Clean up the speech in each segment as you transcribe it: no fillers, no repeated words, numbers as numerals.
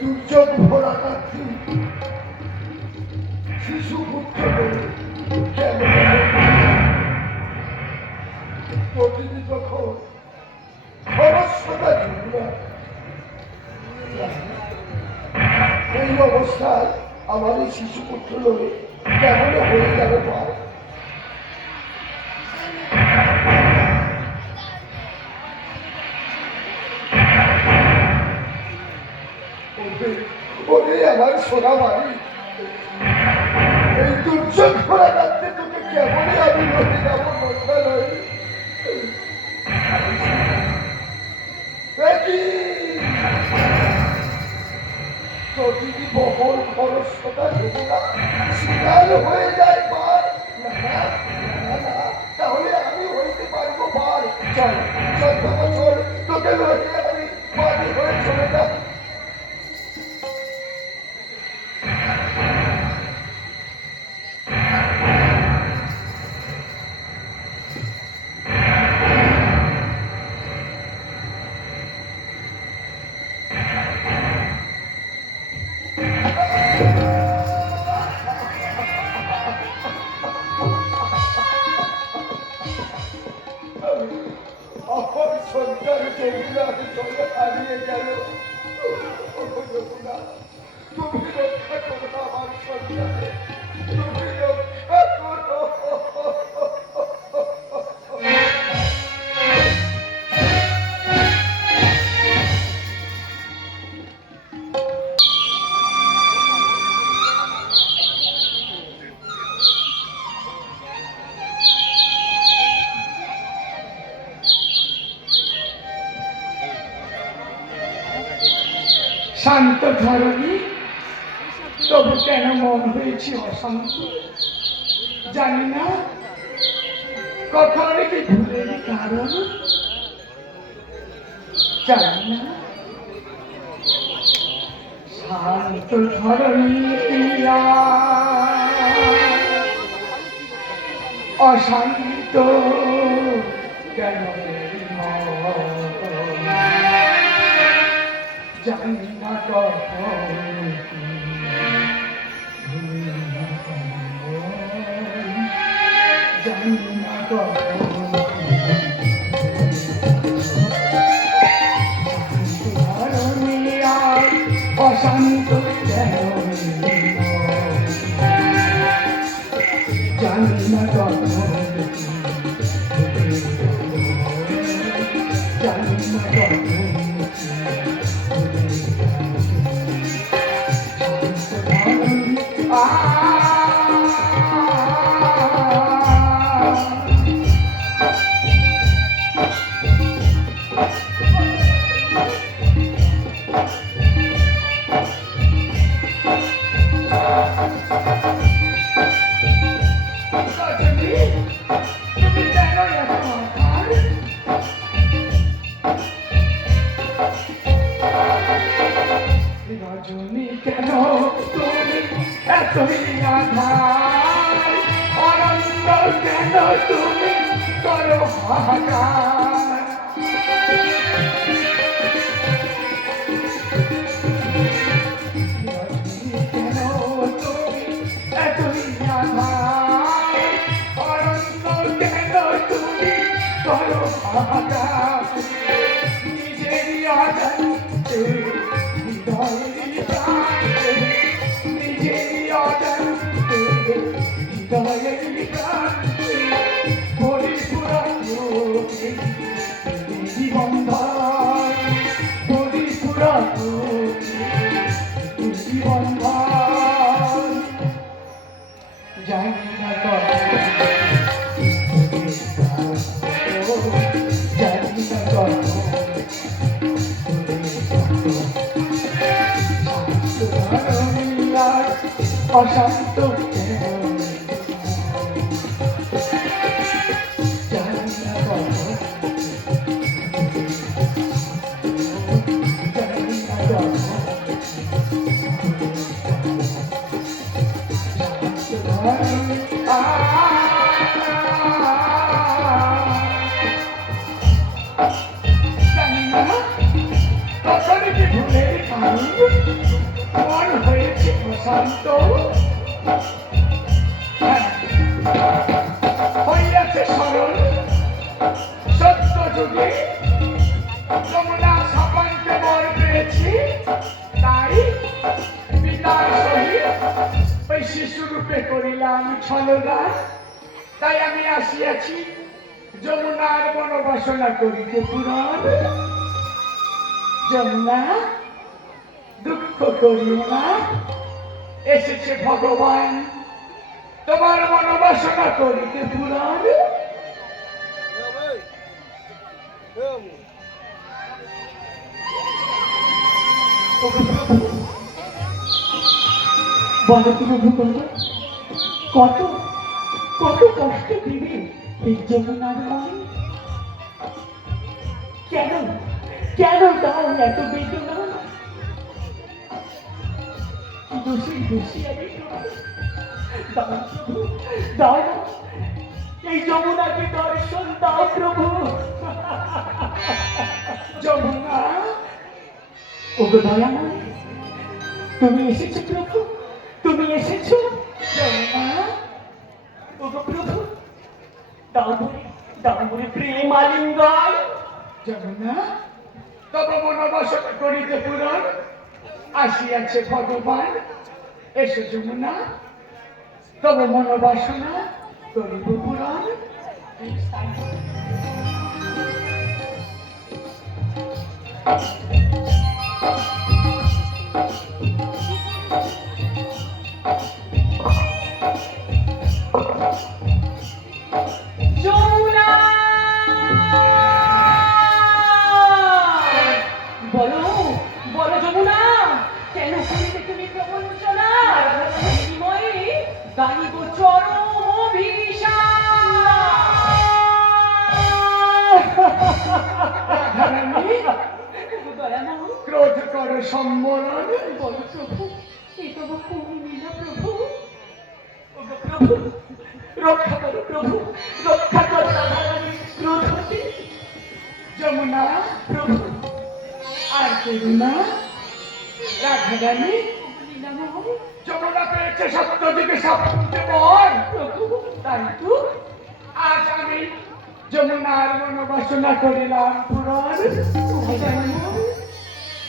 দুর্যোগ ভরা রাত্রি শিশু পুত্র প্রতিটি যখন খরস্বতা ঝুঁকল, এই অবস্থায় আমার এই শিশু পুত্র লোকে কেমন হয়ে গেল পার। ওরে আমার সোনা বাড়ি, এই দুর্যোগ ভরা রাত্রে তোকে কেমনই আমি লড়ে যাবো মধ্যে নয়। প্রতিটি বহর খরস্বতা যমুনা শিকার হয়ে যায় পার। তাহলে আমি হইতে পারবো পার। চল চল বাবা চল, তোকে লড়ে আমি বাড়ি হয়ে চলে যাব। হারিয়ে গেল, তুমি রক্ষা করো আমার সন্তানে, তুমি রক্ষা করো। শান্ত ধরণী, তবু কেন মন হয়েছে অশান্ত জানি না, কখনো কি ভুলের কারণ জানি না। শান্ত ধরণী অশান্ত কেন জানি না, জানি না অশান্ত কেন জানি না, জানি না রজনী কেন তুমি এতই আধার, অনন্ত কেন তুমি করো হাহাকার। রজনী কেন তুমি এতই আধার, অনন্ত কেন তুমি করো হাহাকার। নিজেরই অজান্তে নিজেরই অজান্তে হৃদয়ের প্রান্তে পরিপুরাণ জীবনধার, পরিপুরাণ জীবনধার জানি না জানি না অশান্ত জানি না জানি না, কখনো কি ভুলের কারণ শান্ত হইয়াছে স্মরণ সত্য যুগে যমুনা সাপানকে বর পেয়েছি, তাই পিতার সহিত ওই শিশুরূপে করিলাম ছলনা। তাই আমি আসিয়াছি যমুনার বনবাসনা করিতে পূরণ। যমুনা, দুঃখ করিও না, এসেছে ভগবান তোমার মনোবাসনা করিতে পূরণ। বলো প্রভু, বলো কত কত কষ্ট দিবে এই যমুনার মনে? কেন কেন দাও এত বেদনা? দোষী দোষী আমি দাও প্রভু, দাও না, এই যমুনাকে দর্শন দাও প্রভু। যমুনা, ওগো দয়াময়, তুমি এসেছো প্রভু, তুমি এসেছো। যমুনা, ওগো প্রভু, দাও বলে প্রেম আলিঙ্গন। যমুনা, তব মনোবাসনা করিতে পূরণ। আসিয়াছে ভগবান, এসো যমুনা, তব মনোবাসনা করিব পূরণ। যমুনা, বলো বলো যমুনা, কেন করিতে তুমি প্রবঞ্চনা? বিনিময়ে গানিব চরম রাধারানী, অভিশাপ। ক্রোধ কর সম্বরণ। বলো প্রভু, এ তব কোন লীলা প্রভু? ওগো প্রভু, রক্ষা করো প্রভু, রক্ষা করো রাধারানীর ক্রোধ হতে। যমুনা, প্রভু, আর কেউ না। রাধারানী, লীলাময় যমুনা পেয়েছে সত্য যুগে সাপকে বর। প্রভু, তাই তো আজ আমি যমুনার মনোবাসনা করিলাম পূরণ।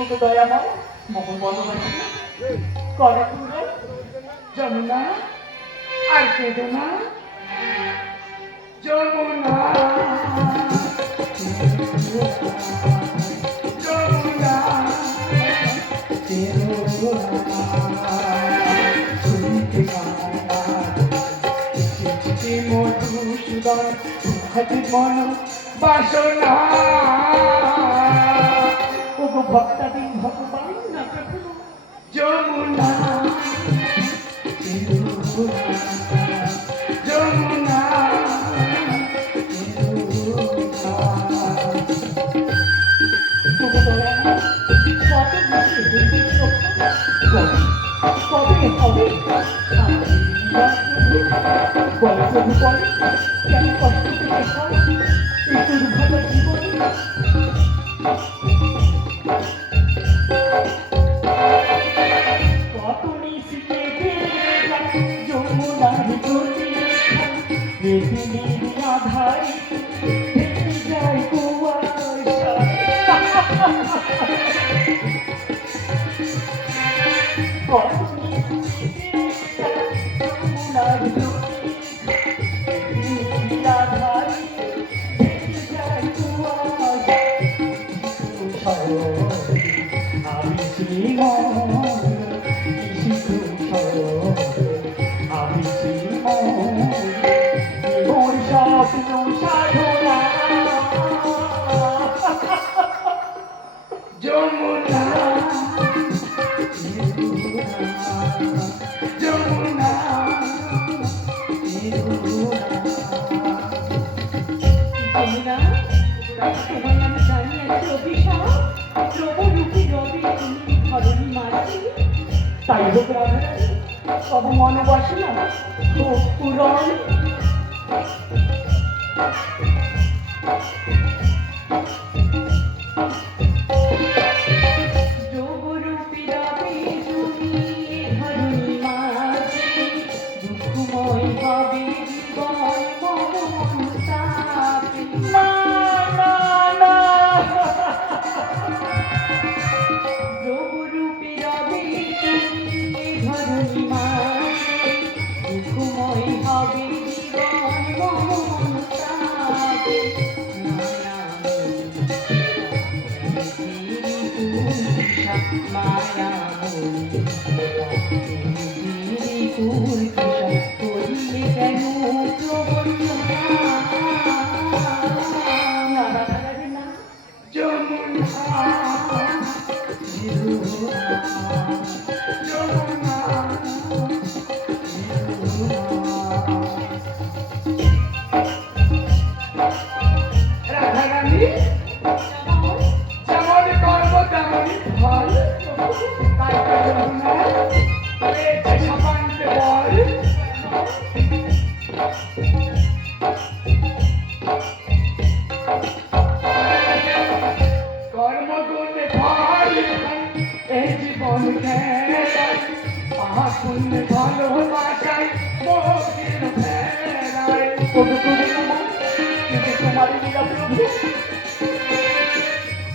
ওগো দয়াময়, মোহন বনবাসী করে পুরো। যমুনা, আর কেঁদো না। যমুনা, যমুনা, কেঁদো না। শুনতে এসেছে মধুসূদন, হাতে মন বাসনা। ওগো ভক্তাধীন ভগবান না প্রভু, যমুনা, যমুনা, ওগো দয়াময়, কত বেশি হইতে রক্ষা, কবে হবে বলো প্রভু, বলো কেন কষ্ট পেতে হয় এই দুর্ভাগা জীবনে? কত নিশিতে ফিরে যায় যমুনার জ্যোতি, পৃথিবীর আধারে ভেসে যায় কুয়াশা। কত নিশিতে ফিরে যায় যমুনার জ্যোতি, পৃথিবীর আধারে ভেসে যায় কুয়াশা। আমি শ্রীমন, আমি শ্রীমন, মোর স্বপ্ন সাধনা। যমুনা, যমুনা, যমুনা, তোমায় আমি জানি আছে অভিশাপ, প্রভুরূপী রবি তুমি ধরণী মাঝি। তাই হোক রাধারানী, তব মনোবাসনা হোক পূরণ। যোগরূপী রবি তুমি ধরণী মাঝে দুঃখময় হবে জীবন মন প্রাণে মায়া মায়া করিলে কেন প্রবঞ্চনা না যমুনা যমুনা রাধারানী যেমন কর্ম তেমনই ফল তাই তো যমুনা পেয়েছে সপান্তে বল কর্মগুণে ফল এই জীবন খেলায় আগুন ভালোবাসায় মোহের ফেলায় তোমার লীলা প্রভু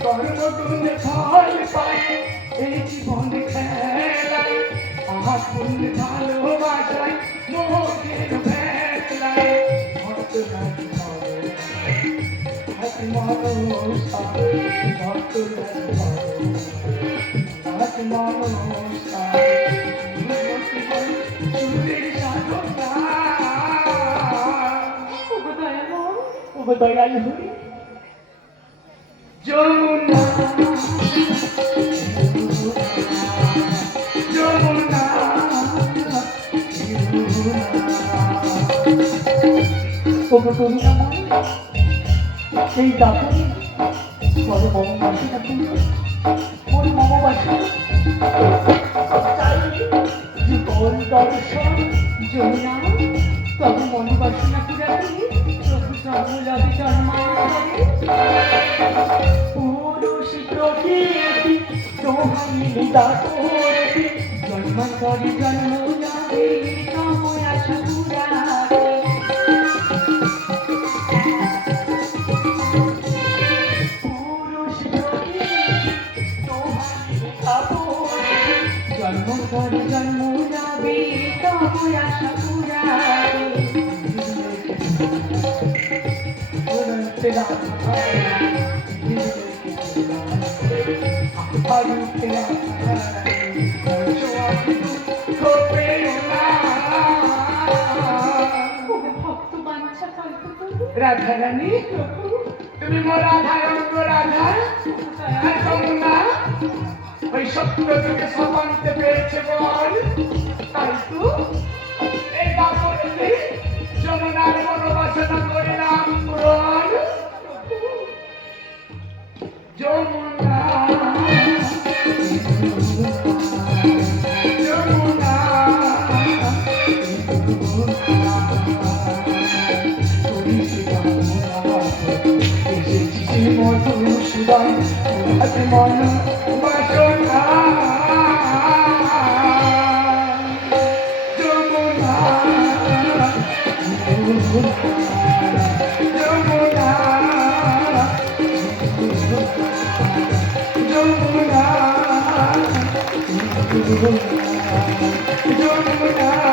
কর্মগুণে ফল পায় এই জীবন খেলায় আগুন ভালোবাসায় মোহের ফেলায় ভক্ত রাজি হবে হাত মানুষ ভক্ত রাজি হবে হাত মানুষ চুরির সাধনা ওগো দয়ালু যমুনা যমুনা ওগো করুণাময় এই দাপনে বড় মমবাসী না তুমি ওই মমবাসী চাই জীবন দর্শন যমুনা তবে মনোবাসনা পুরাতে প্রভু জন্মলাভে জন্মান্তরে পুরুষ প্রকৃতি দোহাই লীলা করতে জন্মান্তরে জন্মলাভে কাম আশা পুরাতে পুরুষ প্রকৃতি দোহাই লীলা করতে জন্মান্তরে জন্মলাভে কাম আশা পুরাতে রাধারানী তুমি মোর রাধা অঙ্গ রাধা যমুনা ওই সত্য যুগে সমানতে পেরেছে বল তাই তো এই বাপরে যমুনার মনোবাসনা করিলাম পূরণ যমুনা যমুনা মধুসূদন মন বাসনা যমুনা যমুনা যমুনা যমুনা